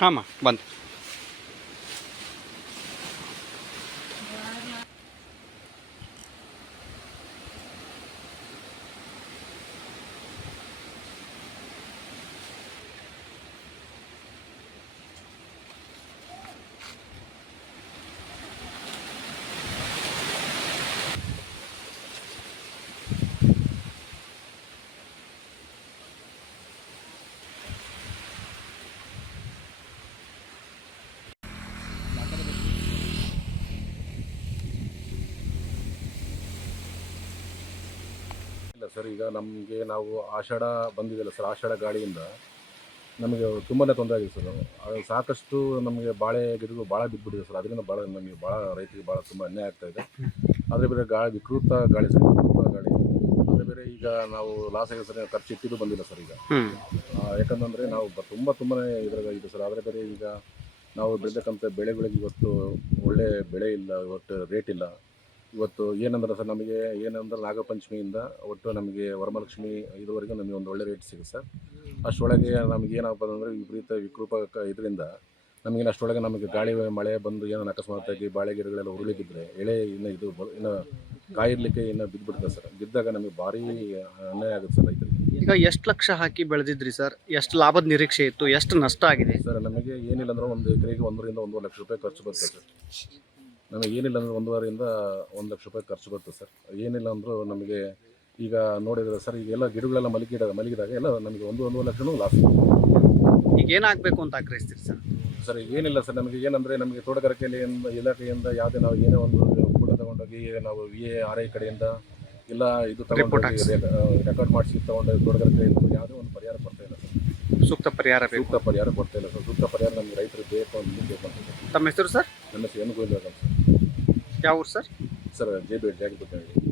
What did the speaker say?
ಹಾಂ ಬಂದು ಇಲ್ಲ ಸರ್, ಈಗ ನಮಗೆ ನಾವು ಆಷಾಢ ಬಂದಿದ್ದಲ್ಲ ಸರ್, ಆಷಾಢ ಗಾಳಿಯಿಂದ ನಮಗೆ ತುಂಬಾ ತೊಂದರೆ ಆಗಿದೆ ಸರ್. ಅದು ಸಾಕಷ್ಟು ನಮಗೆ ಬಾಳೆ ಗಿಡಗಳು ಭಾಳ ಬಿದ್ದುಬಿಟ್ಟಿದೆ ಸರ್. ಅದರಿಂದ ಭಾಳ ನಮಗೆ ಭಾಳ ರೈತರಿಗೆ ಭಾಳ ತುಂಬ ಅನ್ಯಾಯ ಆಗ್ತಾಯಿದೆ. ಆದರೆ ಬೇರೆ ವಿಕೃತ ಗಾಳಿ ಸರ್, ವಿಕೃತ ಗಾಳಿ. ಅದೇ ಬೇರೆ ಈಗ ನಾವು ಲಾಸ್ ಆಗಿದೆ ಸರ್, ಖರ್ಚು ಇಟ್ಟಿದ್ದು ಬಂದಿಲ್ಲ ಸರ್ ಈಗ. ಯಾಕಂದರೆ ನಾವು ತುಂಬ ಇದ್ರಾಗ ಇದೆ ಸರ್. ಆದರೆ ಬೇರೆ ಈಗ ನಾವು ಬೆಳೆದಕ್ಕಂಥ ಬೆಳೆಗಳಿಗೆ ಇವತ್ತು ಒಳ್ಳೆ ಬೆಳೆ ಇಲ್ಲ, ಇವತ್ತು ರೇಟ್ ಇಲ್ಲ. ಇವತ್ತು ಏನಂದ್ರೆ ಸರ್, ನಮಗೆ ಏನಂದ್ರೆ ನಾಗಪಂಚಮಿಯಿಂದ ಒಟ್ಟು ನಮಗೆ ವರಮಹಾಲಕ್ಷ್ಮಿ ಇದುವರೆಗೂ ನಮಗೆ ಒಂದು ಒಳ್ಳೆ ರೇಟ್ ಸಿಗುತ್ತೆ ಸರ್. ಅಷ್ಟರೊಳಗೆ ನಮಗೆ ಏನಾಗ್ಬೋದು ಅಂದರೆ ವಿಕೃಪ ಇದರಿಂದ ನಮಗೇನು ಅಷ್ಟರೊಳಗೆ ನಮಗೆ ಗಾಳಿ ಮಳೆ ಬಂದು ಏನೋ ಅಕಸ್ಮಾತಾಗಿ ಬಾಳೆ ಗಿಡಗಳೆಲ್ಲ ಉರುಳಿಬಿದ್ದರೆ ಎಳೆ ಇನ್ನು ಇನ್ನು ಕಾಯಿರ್ಲಿಕ್ಕೆ ಇನ್ನು ಬಿದ್ದುಬಿಡ್ತದೆ ಸರ್. ಬಿದ್ದಾಗ ನಮಗೆ ಭಾರಿ ಅನ್ಯಾಯ ಆಗುತ್ತೆ ಸರ್ ರೈತರಿಗೆ. ಈಗ ಎಷ್ಟು ಲಕ್ಷ ಹಾಕಿ ಬೆಳೆದಿದ್ರಿ ಸರ್? ಎಷ್ಟು ಲಾಭದ ನಿರೀಕ್ಷೆ ಇತ್ತು? ಎಷ್ಟು ನಷ್ಟ ಆಗಿದೆ ಸರ್? ನಮಗೆ ಏನಿಲ್ಲ ಅಂದ್ರೆ ಒಂದು ಎಕರೆಗೆ 1.5 ಲಕ್ಷ ರೂಪಾಯಿ ಖರ್ಚು ಬರ್ತದೆ ಸರ್. ನಮಗೆ ಏನಿಲ್ಲ ಅಂದ್ರೆ 1.5 ಲಕ್ಷ ರೂಪಾಯಿ ಖರ್ಚು ಬರ್ತದೆ ಸರ್. ಏನಿಲ್ಲ ಅಂದರೂ ನಮಗೆ ಈಗ ನೋಡಿದ್ರೆ ಸರ್, ಈಗ ಎಲ್ಲ ಗಿಡಗಳೆಲ್ಲ ಮಲಗಿದಾಗ ಎಲ್ಲ ನಮಗೆ 1 ಲಕ್ಷನೂ ಲಾಸ್. ಈಗ ಏನಾಗಬೇಕು ಅಂತ ಆಗ್ರಹಿಸ್ತೀರಿ ಸರ್? ಸರ್ ಏನಿಲ್ಲ ಸರ್, ನಮಗೆ ಏನಂದರೆ ನಮಗೆ ತೋಟಗಾರಿಕೆಯಲ್ಲಿ ಇಲಾಖೆಯಿಂದ ಯಾವುದೇ ನಾವು ಏನೇ ಒಂದು ಕೂಡ ತಗೊಂಡೋಗಿ ನಾವು VARI ಕಡೆಯಿಂದ ಇಲ್ಲ ಇದು ತಗೊಂಡೋಗಿ ರೆಕಾರ್ಡ್ ಮಾಡಿಸಿ ತಗೊಂಡೋಗಿ ತೋಟಗಾರಿಕೆಯಿಂದ ಯಾವುದೇ ಒಂದು ಪರಿಹಾರ ಕೊಡ್ತಾ ಇಲ್ಲ ಸರ್. ಸೂಕ್ತ ಪರಿಹಾರ ಕೊಡ್ತಾ ಇಲ್ಲ ಸರ್. ಸೂಕ್ತ ಪರಿಹಾರ ನಮಗೆ ರೈತರಿಗೆ ಬೇಕು ಅಂತ. ತಮ್ಮ ಹೆಸರು ಸರ್? ನನ್ನ ಹೆಸರು ಏನು ಗೋವಿಂದ ಸರ್. ಯಾವ ಊರು ಸರ್? ಸರ್ JB ಜಾಗೃತಿ.